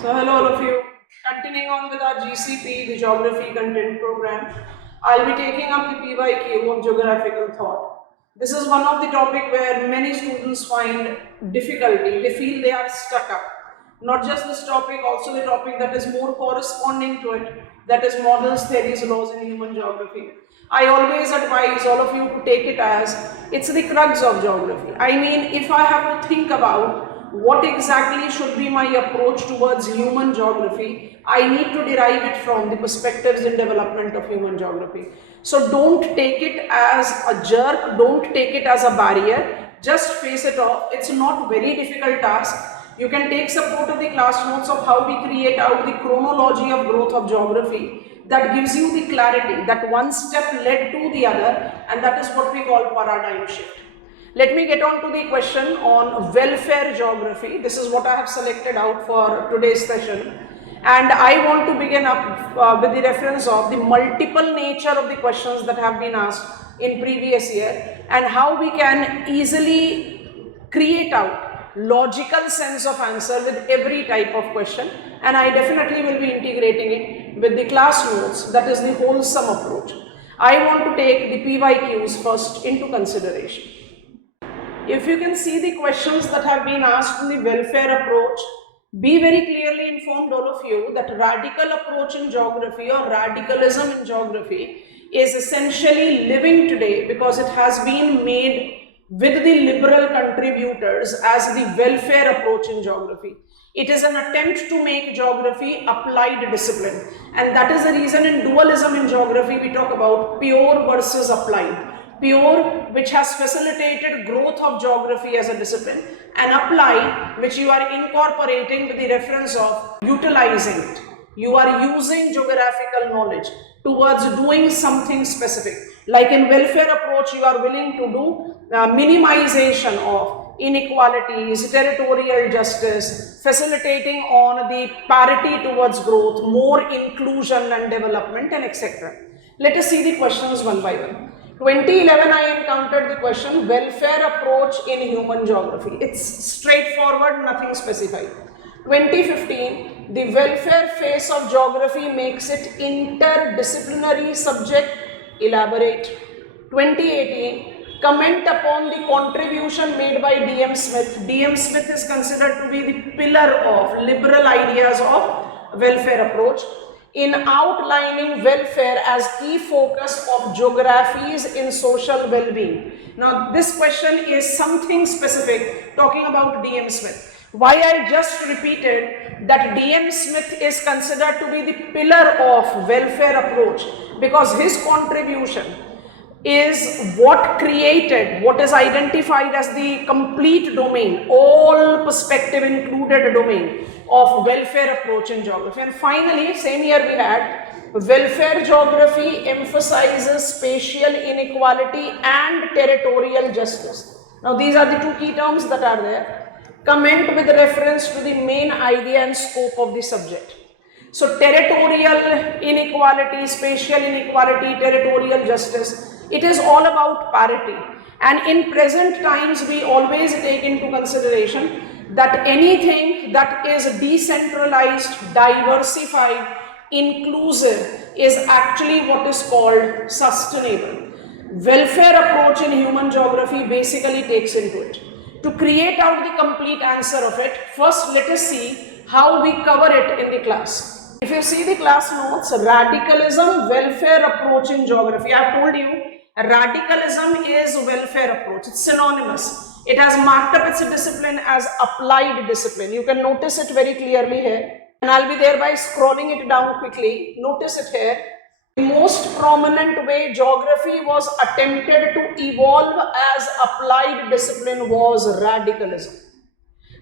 So hello all of you. Continuing on with our GCP, the Geography Content Program, I'll be taking up the PYQ of Geographical Thought. This is one of the topic where many students find difficulty. They feel they are stuck up. Not just this topic, also the topic that is more corresponding to it, that is models, theories, laws in human geography. I always advise all of you to take it as it's the crux of geography. I mean, if I have to think about what exactly should be my approach towards human geography, I need to derive it from the perspectives in development of human geography. So don't take it as a jerk, don't take it as a barrier, just face it off. It's not very difficult task. You can take support of the class notes of how we create out the chronology of growth of geography that gives you the clarity that one step led to the other, and that is what we call paradigm shift. Let me get on to the question on welfare geography. This is what I have selected out for today's session. And I want to begin up with the reference of the multiple nature of the questions that have been asked in previous year and how we can easily create out logical sense of answer with every type of question. And I definitely will be integrating it with the class notes, that is the wholesome approach. I want to take the PYQs first into consideration. If you can see the questions that have been asked in the welfare approach, be very clearly informed all of you that radical approach in geography or radicalism in geography is essentially living today because it has been made with the liberal contributors as the welfare approach in geography. It is an attempt to make geography applied discipline, and that is the reason in dualism in geography we talk about pure versus applied. Pure, which has facilitated growth of geography as a discipline, and applied, which you are incorporating with the reference of utilizing it. You are using geographical knowledge towards doing something specific. Like in welfare approach, you are willing to do minimization of inequalities, territorial justice, facilitating on the parity towards growth, more inclusion and development, and etc. Let us see the questions one by one. 2011 I encountered the question welfare approach in human geography. It's straightforward, nothing specified. 2015 the welfare phase of geography makes it interdisciplinary subject. Elaborate. 2018 comment upon the contribution made by D.M. Smith. D.M. Smith is considered to be the pillar of liberal ideas of welfare approach in outlining welfare as key focus of geographies in social well-being. Now this question is something specific talking about D.M. Smith. Why I just repeated that D.M. Smith is considered to be the pillar of welfare approach because his contribution is what created what is identified as the complete domain, all perspective included domain of welfare approach in geography. And finally, same year we had welfare geography emphasizes spatial inequality and territorial justice. Now these are the two key terms that are there. Comment with reference to the main idea and scope of the subject. So territorial inequality, spatial inequality, territorial justice, it is all about parity. And in present times, we always take into consideration that anything that is decentralized, diversified, inclusive is actually what is called sustainable. Welfare approach in human geography basically takes into it. To create out the complete answer of it, first let us see how we cover it in the class. If you see the class notes, radicalism, welfare approach in geography. I have told you, radicalism is welfare approach. It's synonymous. It has marked up its discipline as applied discipline. You can notice it very clearly here. And I'll be thereby scrolling it down quickly. Notice it here. The most prominent way geography was attempted to evolve as applied discipline was radicalism.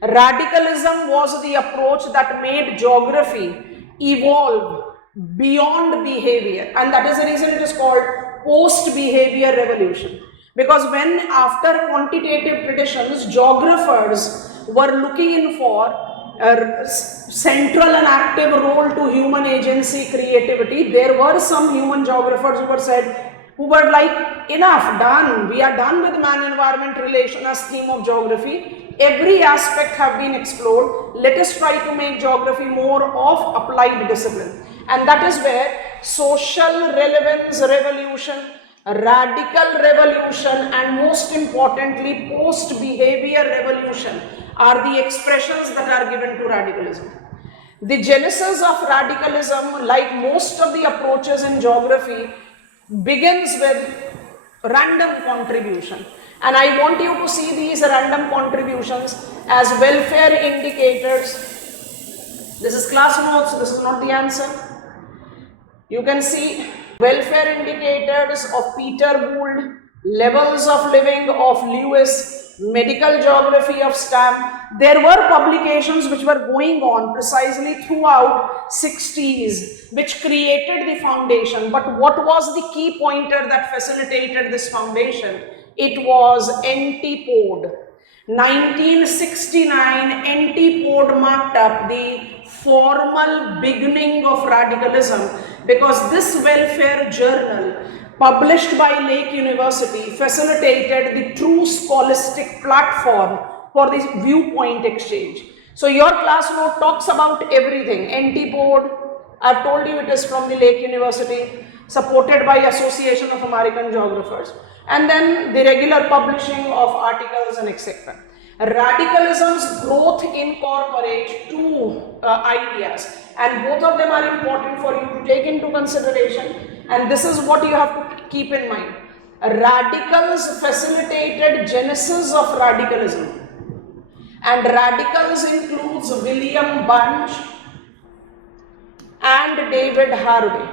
Radicalism was the approach that made geography evolve beyond behavior, and that is the reason it is called post-behavior revolution. Because when after quantitative traditions, geographers were looking in for a central and active role to human agency creativity, there were some human geographers who were like, enough, done, we are done with man-environment relation as theme of geography. every aspect have been explored. Let us try to make geography more of applied discipline. And that is where social relevance revolution, radical revolution, and most importantly, post-behavior revolution are the expressions that are given to radicalism. The genesis of radicalism, like most of the approaches in geography, begins with random contribution. And I want you to see these random contributions as welfare indicators. This is class notes, this is not the answer. You can see welfare indicators of Peter Gould, levels of living of Lewis, medical geography of Stam. There were publications which were going on precisely throughout 60s, which created the foundation. But what was the key pointer that facilitated this foundation? It was antipode. 1969, antipode marked up the formal beginning of radicalism, because this welfare journal published by Lake University facilitated the true scholastic platform for this viewpoint exchange. So your class note talks about everything. Antipode, I've told you it is from the Lake University, supported by Association of American Geographers, and then the regular publishing of articles and etc. Radicalism's growth incorporates two ideas, and both of them are important for you to take into consideration, and this is what you have to keep in mind. Radicals facilitated genesis of radicalism, and radicals includes William Bunge and David Harvey.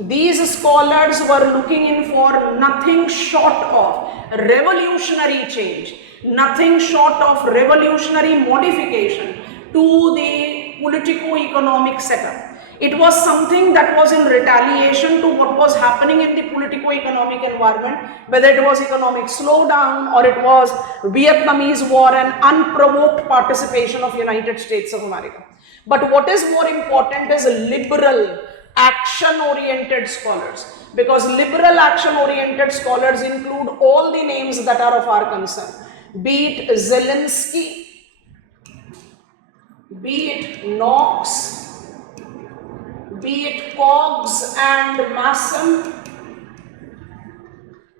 These scholars were looking in for nothing short of revolutionary change, nothing short of revolutionary modification to the politico-economic setup. It was something that was in retaliation to what was happening in the politico-economic environment, whether it was economic slowdown or it was Vietnamese war and unprovoked participation of United States of America. But what is more important is liberal, action-oriented scholars, because liberal action-oriented scholars include all the names that are of our concern, be it Zelensky, be it Knox, be it Cogs and Masson,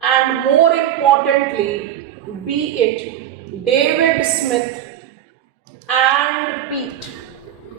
and more importantly, be it David Smith and Pete,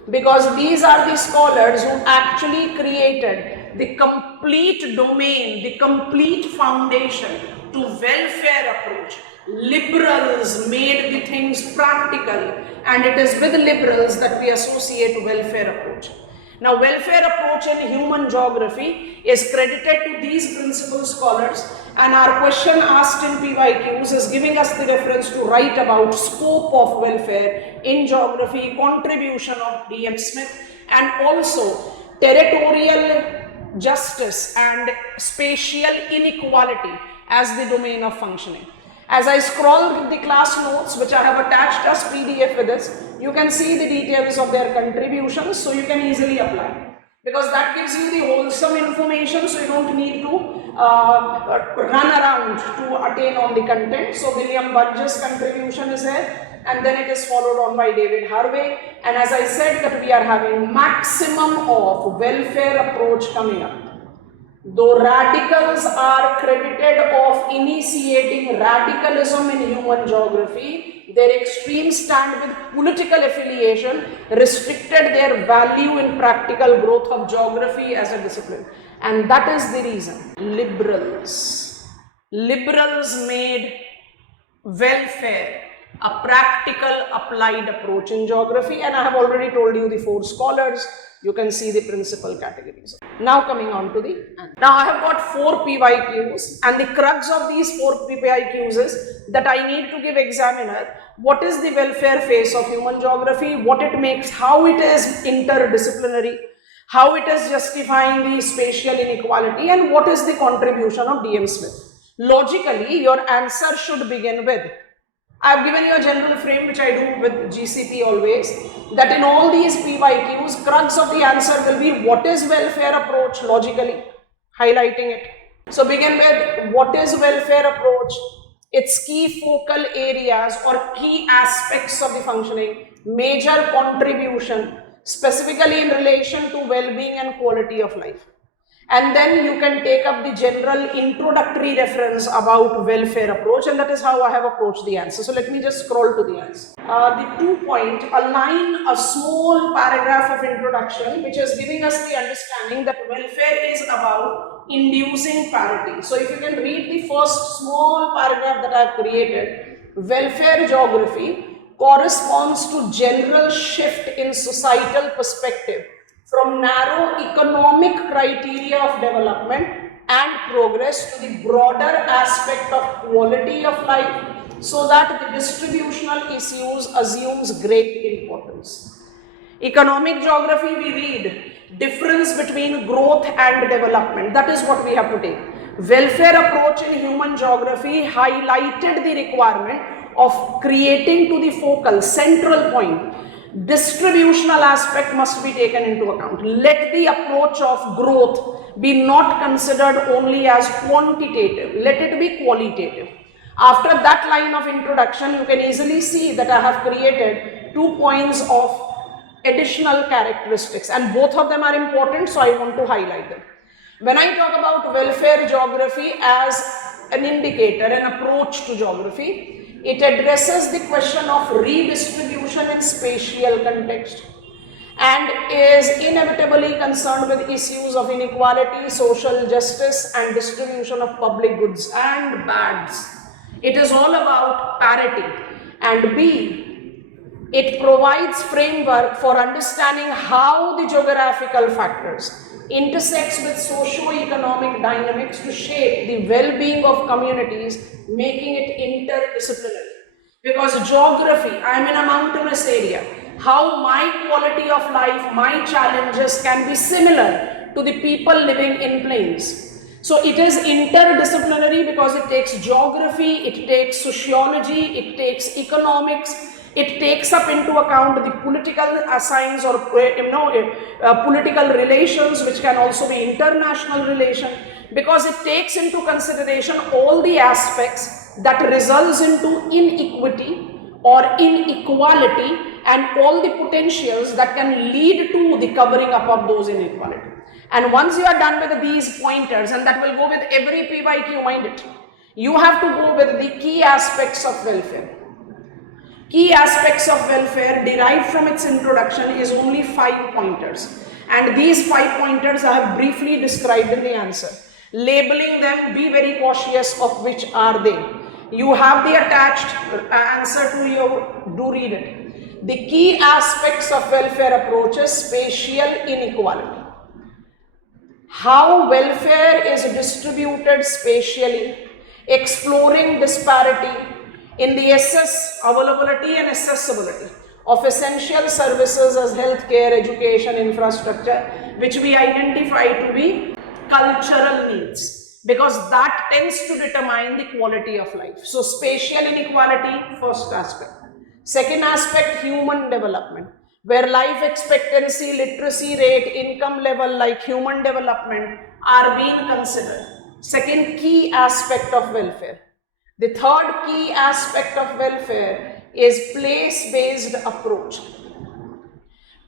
because these are the scholars who actually created the complete domain, the complete foundation to welfare approach. Liberals made the things practical, and it is with liberals that we associate welfare approach. Now, welfare approach in human geography is credited to these principal scholars, and our question asked in PYQs is giving us the reference to write about scope of welfare in geography, contribution of D.M. Smith, and also territorial justice and spatial inequality as the domain of functioning. As I scroll the class notes, which I have attached as PDF with this, you can see the details of their contributions, so you can easily apply. Because that gives you the wholesome information, so you don't need to run around to attain on the content. So William Bunge's contribution is here, and then it is followed on by David Harvey. And as I said that we are having maximum of welfare approach coming up. Though radicals are credited of initiating radicalism in human geography, their extreme stand with political affiliation restricted their value in practical growth of geography as a discipline. And that is the reason. Liberals made welfare a practical applied approach in geography, and I have already told you the four scholars. You can see the principal categories. Now coming on to the end. Now I have got 4 PYQs, and the crux of these 4 PYQs is that I need to give examiner what is the welfare phase of human geography, what it makes, how it is interdisciplinary, how it is justifying the spatial inequality, and what is the contribution of D.M. Smith. Logically, your answer should begin with, I have given you a general frame which I do with GCP always, that in all these PYQs, crux of the answer will be what is welfare approach logically, highlighting it. So begin with what is welfare approach, its key focal areas or key aspects of the functioning, major contribution, specifically in relation to well-being and quality of life. And then you can take up the general introductory reference about welfare approach, and that is how I have approached the answer. So let me just scroll to the answer. The 2 point, align a small paragraph of introduction which is giving us the understanding that welfare is about inducing parity. So if you can read the first small paragraph that I have created, welfare geography corresponds to general shift in societal perspective from narrow economic criteria of development and progress to the broader aspect of quality of life, so that the distributional issues assumes great importance. Economic geography, we read difference between growth and development. That is what we have to take. Welfare approach in human geography highlighted the requirement of creating to the focal central point. Distributional aspect must be taken into account. Let the approach of growth be not considered only as quantitative, let it be qualitative. After that line of introduction, you can easily see that I have created 2 points of additional characteristics, and both of them are important, so I want to highlight them. When I talk about welfare geography as an indicator, an approach to geography, it addresses the question of redistribution in spatial context and is inevitably concerned with issues of inequality, social justice, and distribution of public goods and bads. It is all about parity. And B, it provides framework for understanding how the geographical factors intersects with socio-economic dynamics to shape the well-being of communities, making it interdisciplinary. Because geography, I am in a mountainous area, how my quality of life, my challenges can be similar to the people living in plains. So it is interdisciplinary because it takes geography, it takes sociology, it takes economics, it takes up into account the political assigns or political relations, which can also be international relation, because it takes into consideration all the aspects that results into inequity or inequality and all the potentials that can lead to the covering up of those inequalities. And once you are done with these pointers, and that will go with every PYQ, mind it, you have to go with the key aspects of welfare. Key aspects of welfare derived from its introduction is only 5 pointers, and these 5 pointers I have briefly described in the answer. Labeling them, be very cautious of which are they. You have the attached answer to you, do read it. The key aspects of welfare approaches: spatial inequality. How welfare is distributed spatially, exploring disparity in the availability and accessibility of essential services as healthcare, education, infrastructure, which we identify to be cultural needs, because that tends to determine the quality of life. So spatial inequality, first aspect. Second aspect, human development, where life expectancy, literacy rate, income level, like human development, are being considered. Second key aspect of welfare. The third key aspect of welfare is place-based approach.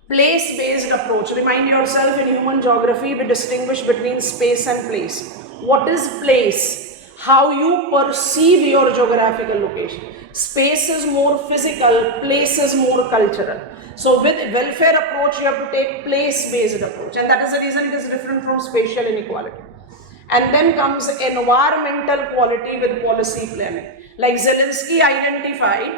Place-based approach. Remind yourself, in human geography, we distinguish between space and place. What is place? How you perceive your geographical location. Space is more physical, place is more cultural. So with welfare approach, you have to take place-based approach, and that is the reason it is different from spatial inequality. And then comes environmental quality with policy planning. Like Zelensky identified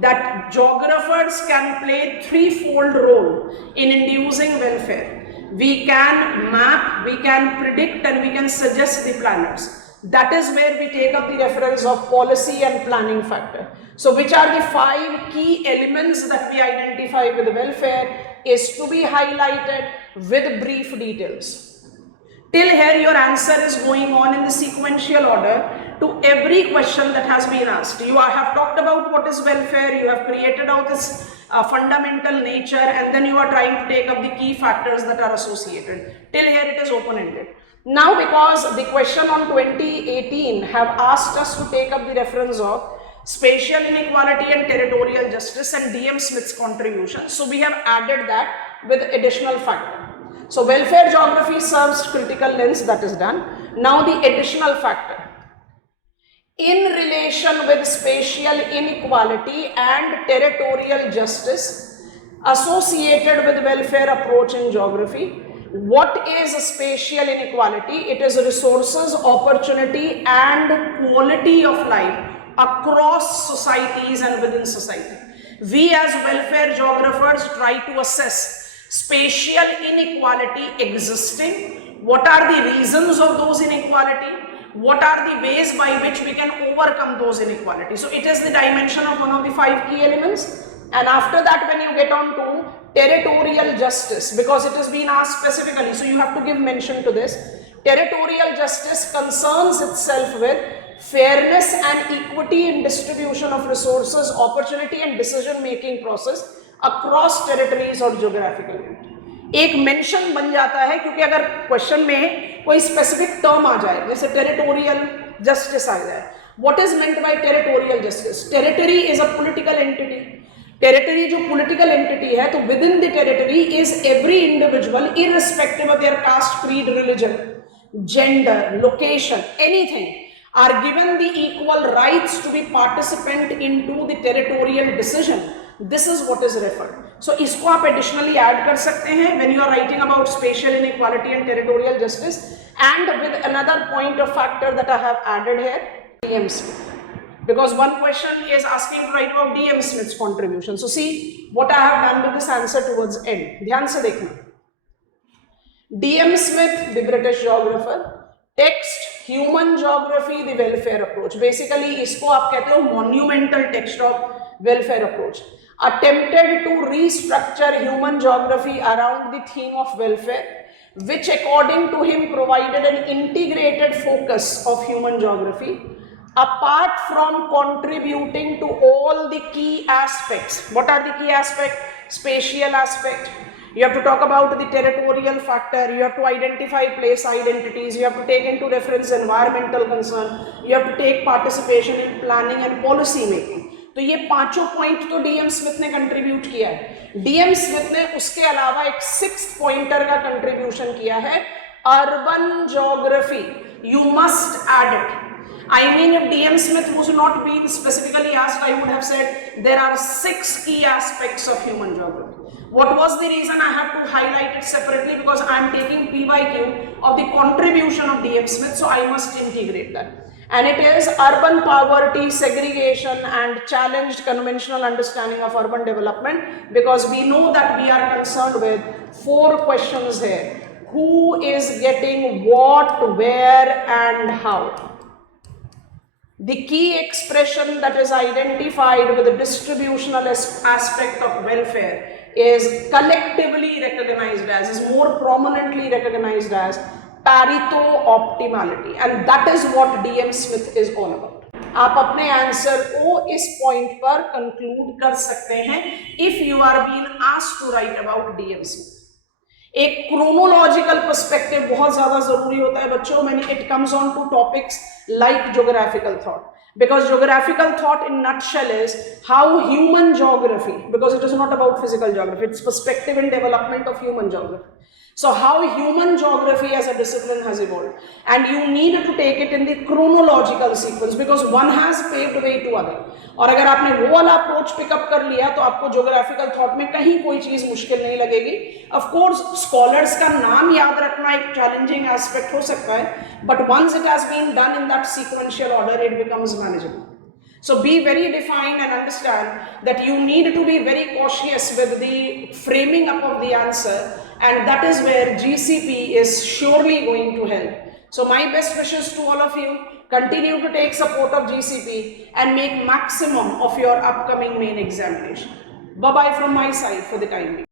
that geographers can play threefold role in inducing welfare. We can map, we can predict, and we can suggest the planners. That is where we take up the reference of policy and planning factor. So which are the 5 key elements that we identify with welfare is to be highlighted with brief details. Till here your answer is going on in the sequential order to every question that has been asked. You have talked about what is welfare, you have created out this fundamental nature, and then you are trying to take up the key factors that are associated. Till here it is open-ended. Now, because the question on 2018 have asked us to take up the reference of spatial inequality and territorial justice and DM Smith's contribution, so we have added that with additional factor. So welfare geography serves critical lens, that is done. Now the additional factor in relation with spatial inequality and territorial justice associated with welfare approach in geography. What is spatial inequality? It is resources, opportunity and quality of life across societies and within society. We as welfare geographers try to assess spatial inequality existing, what are the reasons of those inequality, what are the ways by which we can overcome those inequalities. So it is the dimension of one of the 5 key elements. And after that, when you get on to territorial justice, because it has been asked specifically, so you have to give mention to this. Territorial justice concerns itself with fairness and equity in distribution of resources, opportunity and decision making process across territories और geographical unit. एक mention बन जाता है, क्योंकि अगर question में कोई specific term आ जाए, जैसे टेरिटोरियल जस्टिस आ जाए, what is meant by territorial justice? Territory is a political entity. Territory जो पॉलिटिकल एंटिटी है, तो with in the territory is every individual irrespective of their caste, creed, religion, gender, location, anything, are given the equal rights to be participant into the territorial decision. This is what is referred. So इसको आप additionally add कर सकते हैं when you are writing about spatial inequality and territorial justice, and with another point of factor that I have added here, DM Smith, because one question is asking to write about DM Smith's contribution. So see what I have done with this answer towards end. ध्यान से देखना. DM Smith, the British geographer, text human geography the welfare approach. Basically इसको आप कहते हो monumental text of welfare approach. Attempted to restructure human geography around the theme of welfare, which according to him provided an integrated focus of human geography apart from contributing to all the key aspects. What are the key aspects? Spatial aspect. You have to talk about the territorial factor, you have to identify place identities, you have to take into reference environmental concern, you have to take participation in planning and policy making. तो ये पांचों point तो DM Smith ने contribute किया है. DM Smith ने उसके अलावा एक 6th पॉइंटर का कंट्रीब्यूशन किया है, urban geography. You must add it. I mean, if DM Smith was not being specifically asked, I would have said there are 6 key aspects of human geography. What was the reason I have to highlight it separately? Because I am taking PYQ of the contribution of DM Smith, so I must integrate that. And it is urban poverty, segregation and challenged conventional understanding of urban development, because we know that we are concerned with 4 questions here. Who is getting what, where and how? The key expression that is identified with the distributional aspect of welfare is collectively recognized as, is more prominently recognized as Pareto optimality, and that is what DM Smith is all about. आप अपने answer को इस point पर conclude कर सकते हैं if you are being asked to write about DM Smith. एक chronological perspective बहुत ज्यादा जरूरी होता है बच्चों. मैंने it comes on to topics like geographical thought, because geographical thought in nutshell is how human geography, because it is not about physical geography, it's perspective and development of human geography. So how human geography as a discipline has evolved, and you need to take it in the chronological sequence, because one has paved way to other. और अगर आपने वो वाला approach pickup कर लिया तो आपको geographical thought में कहीं कोई चीज मुश्किल नहीं लगेगी. ऑफ कोर्स स्कॉलर्स का नाम याद रखना एक चैलेंजिंग एस्पेक्ट हो सकता है, but once it has been done in that sequential order it becomes manageable. So be very defined and understand that you need to be very cautious with the framing up of the answer, and that is where GCP is surely going to help. So my best wishes to all of you. Continue to take support of GCP and make maximum of your upcoming main examination. Bye-bye from my side for the time being.